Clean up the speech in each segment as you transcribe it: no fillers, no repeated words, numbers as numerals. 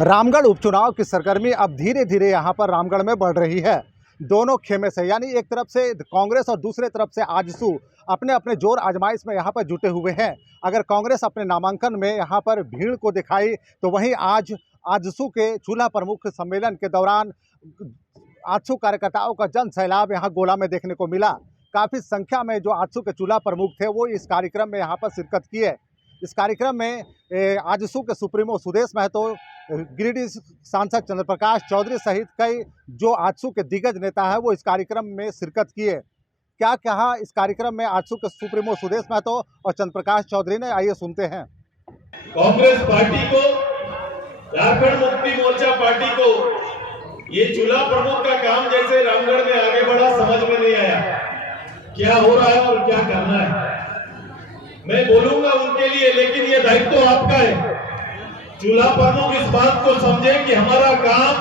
रामगढ़ उपचुनाव की सरगर्मी अब धीरे धीरे यहाँ पर रामगढ़ में बढ़ रही है। दोनों खेमे से यानी एक तरफ से कांग्रेस और दूसरे तरफ से आजसू अपने अपने जोर आजमाइश में यहाँ पर जुटे हुए हैं। अगर कांग्रेस अपने नामांकन में यहाँ पर भीड़ को दिखाई तो वहीं आज आजसू के चूल्हा प्रमुख सम्मेलन के दौरान आजसू कार्यकर्ताओं का जन सैलाब यहाँ गोला में देखने को मिला। काफ़ी संख्या में जो आजसू के चूल्हा प्रमुख थे वो इस कार्यक्रम में यहाँ पर शिरकत किए। इस कार्यक्रम में आजसू के सुप्रीमो सुदेश महतो, गिरिडीह सांसद चंद्र प्रकाश चौधरी सहित कई जो आजसू के दिग्गज नेता हैं वो इस कार्यक्रम में शिरकत किए। क्या कहा इस कार्यक्रम में आजसू के सुप्रीमो सुदेश महतो और चंद्र प्रकाश चौधरी ने, आइए सुनते हैं। कांग्रेस पार्टी को, झारखंड मुक्ति मोर्चा पार्टी को ये चूल्हा प्रमुख का काम जैसे रामगढ़ में आगे बढ़ा समझ में नहीं आया क्या हो रहा है और क्या करना है। मैं बोलूंगा उनके लिए, लेकिन ये दायित्व तो आपका है। चूल्हा प्रमुख इस बात को समझे कि हमारा काम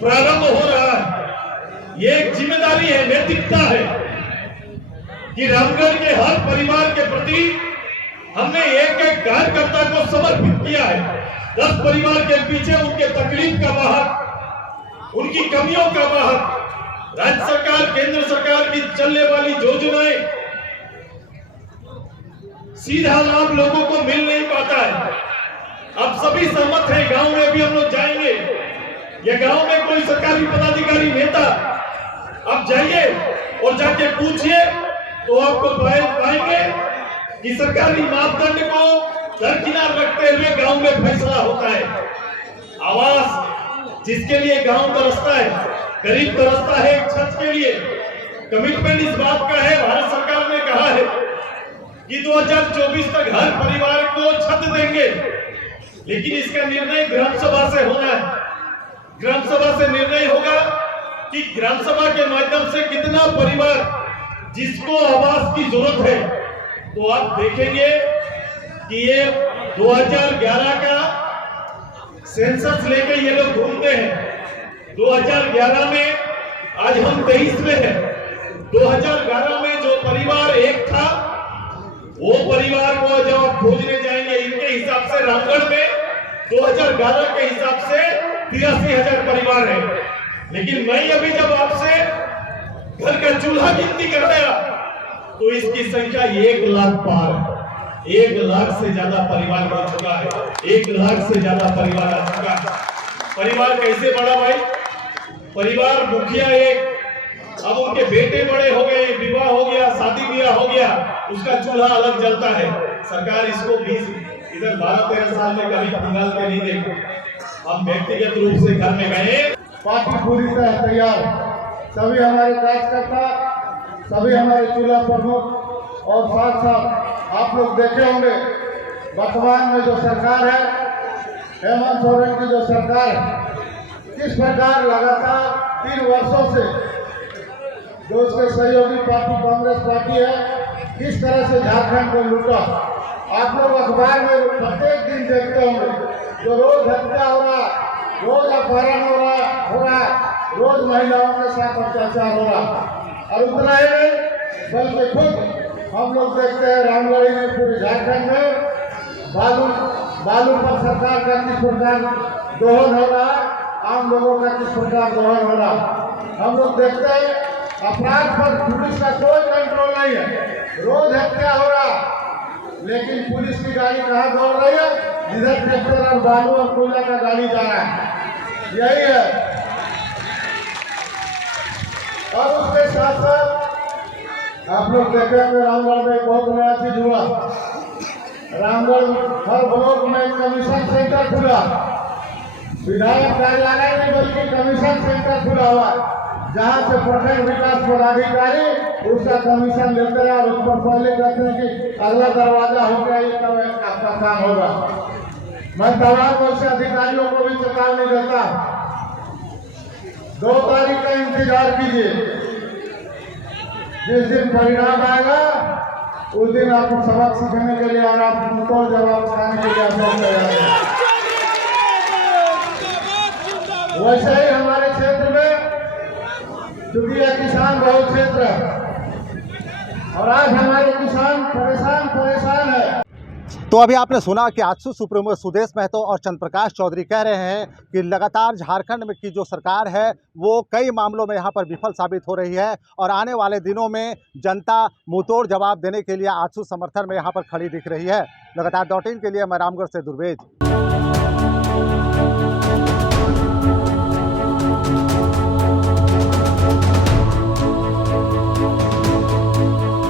प्रारंभ हो रहा है। ये एक जिम्मेदारी है, नैतिकता है कि रामगढ़ के हर परिवार के प्रति हमने एक एक कार्यकर्ता को समर्पित किया है। 10 परिवार के पीछे उनके तकलीफ का बाहर, उनकी कमियों का बाहर, राज्य सरकार केंद्र सरकार की चलने वाली योजनाएं सीधा लाभ लोगों को मिल नहीं पाता है। अब सभी सहमत हैं, गांव में भी हम लोग जाएंगे या गांव में कोई सरकारी पदाधिकारी नेता अब जाइए और जाके पूछिए तो आपको पाएंगे कि सरकारी मापदंड को दरकिनार रखते हुए गांव में फैसला होता है। आवास जिसके लिए गांव तरसता है, गरीब तरसता है, एक छत के लिए कमिटमेंट इस बात का है। भारत सरकार ने कहा है कि 2024 तक हर परिवार को छत देंगे, लेकिन इसका निर्णय ग्राम सभा से होना है। ग्राम सभा से निर्णय होगा कि ग्राम सभा के माध्यम से कितना परिवार जिसको आवास की जरूरत है। तो आप देखेंगे कि ये 2011 का सेंसस लेके ये लोग घूमते हैं। 2011 में, आज हम 23 में हैं। 2011 में जो परिवार एक था वो परिवार को जब आप खोजने जाएंगे, इनके हिसाब से रामगढ़ में 2011 के हिसाब से 83,000 परिवार है। लेकिन मैं अभी जब आपसे घर का चूल्हा गिनती कर रहा तो इसकी संख्या 1 लाख पार है। 1 लाख से ज्यादा परिवार बढ़ चुका है। 1 लाख से ज्यादा परिवार आ चुका है। परिवार कैसे बढ़ा भाई? परिवार मुखिया एक, अब उनके बेटे बड़े हो गए, विवाह हो गया, शादी ब्याह हो गया, उसका चूल्हा अलग जलता है। सरकार इसको 20 इधर 12-13 साल में कभी निकाल के नहीं देखी। हम व्यक्तिगत रूप से घर में गए। पार्टी पूरी तरह तैयार, सभी हमारे कार्यकर्ता, सभी हमारे चूल्हा प्रमुख और साथ साथ आप लोग देखे होंगे वर्तमान में जो सरकार है, हेमंत सोरेन की जो सरकार है, किस प्रकार लगातार 3 वर्षों से जो उसके सहयोगी पार्टी कांग्रेस पार्टी है, किस तरह से झारखंड को लूटा। आप लोग अखबार में प्रत्येक दिन देखते होंगे जो रोज हत्या हो रहा, रोज अपहरण हो रहा, रोज महिलाओं के साथ अत्याचार हो रहा। और उतना ही नहीं बल्कि खुद हम लोग देखते हैं रामगढ़ में, पूरे झारखंड में बालू पर सरकार का किस प्रकार दोहन हो रहा, आम लोगों का किस प्रकार दोहन हो रहा। हम लोग देखते हैं अपराध पर पुलिस का कोई कंट्रोल नहीं है। रोज हत्या हो रहा, लेकिन पुलिस की गाड़ी कहाँ दौड़ रही है? जिधर ट्रैक्टर और बालू और कोयला का गाड़ी जा रहा है, यही है। और उसके साथ साथ आप लोग देखेंगे रामगढ़ में एक बहुत नया चीज हुआ। रामगढ़ हर ब्लॉक में कमीशन सेंटर खुला। विधायक कार्यालय नहीं बल्कि कमीशन सेंटर खुला हुआ, जहाँ से प्रखंड विकास पदाधिकारी उसका कमीशन लेते हैं और उस पर पहले कहते हैं कि अगला दरवाजा हो गया, ये तब आपका काम होगा। मैं तमाम वर्ष से अधिकारियों को भी चेतावनी देता, 2 तारीख का इंतजार कीजिए। जिस दिन परिणाम आएगा उस दिन आपको सबक सीखने के लिए और आपको जवाब खाने के लिए आप वैसे ही हमारे क्षेत्र में, क्योंकि यह किसान बहुल क्षेत्र है और आज हमारे किसान परेशान है। तो अभी आपने सुना कि आजसू सुप्रीमो सुदेश महतो और चंद्रप्रकाश चौधरी कह रहे हैं कि लगातार झारखंड में की जो सरकार है वो कई मामलों में यहाँ पर विफल साबित हो रही है और आने वाले दिनों में जनता मुंहतोड़ जवाब देने के लिए आजसू समर्थन में यहाँ पर खड़ी दिख रही है। लगातार .in के लिए मैं रामगढ़ से दुर्वेज।